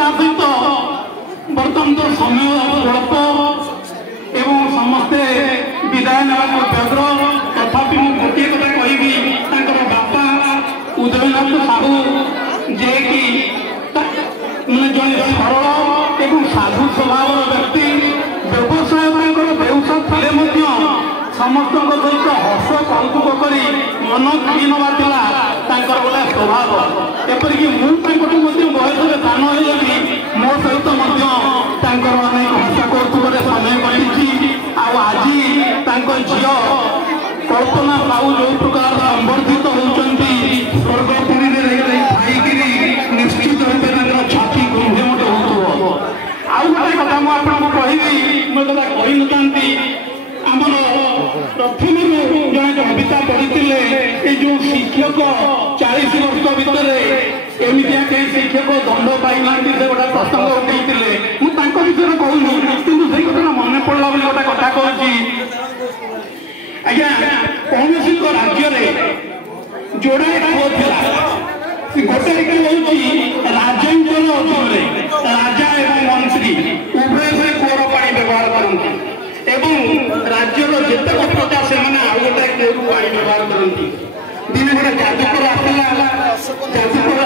सहित बर्तमान तो समय अल्प एवं समस्ते विदाय नाम व्यग्र तथापि मुझे गोटे कथा कहि बापा उदयनाथ साहू जे कि जड़े सरल एवं साधु स्वभाव व्यक्ति व्यवसाय व्यवसाय थे समस्त सहित हस कौतुक कर मन खी नवा गोटे स्वभाव एपरिक मुझे बयस दान होगी मो सहित अनेक हस कौतुक समय कटी आज झील कल्पना साहू जो प्रकार संवर्धित होती स्वर्गपुरी खाई निश्चित रूप छाती गुंधेमट हो आउ गोटे कथा मुझे कहि मुझे कही न था आमर प्रथम जड़े कविता पढ़ी ये जो शिक्षक 40 वर्ष भितर एमतिया कई शिक्षक दंड पाई ना से गोटे प्रसंग उठे मुझे विषय कहूनी कि से कथा मन पड़ा बोली गोटे कथा कहूँ आज्ञा कौन राज्य में जोड़े पुओ गोटे हूँ राजंकर अधीन राजा एवं मंत्री उभय से कूर पानी व्यवहार करती राज्यर जितक प्रजा से आउ गोटे कूर पानी व्यवहार करती दिन गोटे जादूकर आसला जादूकर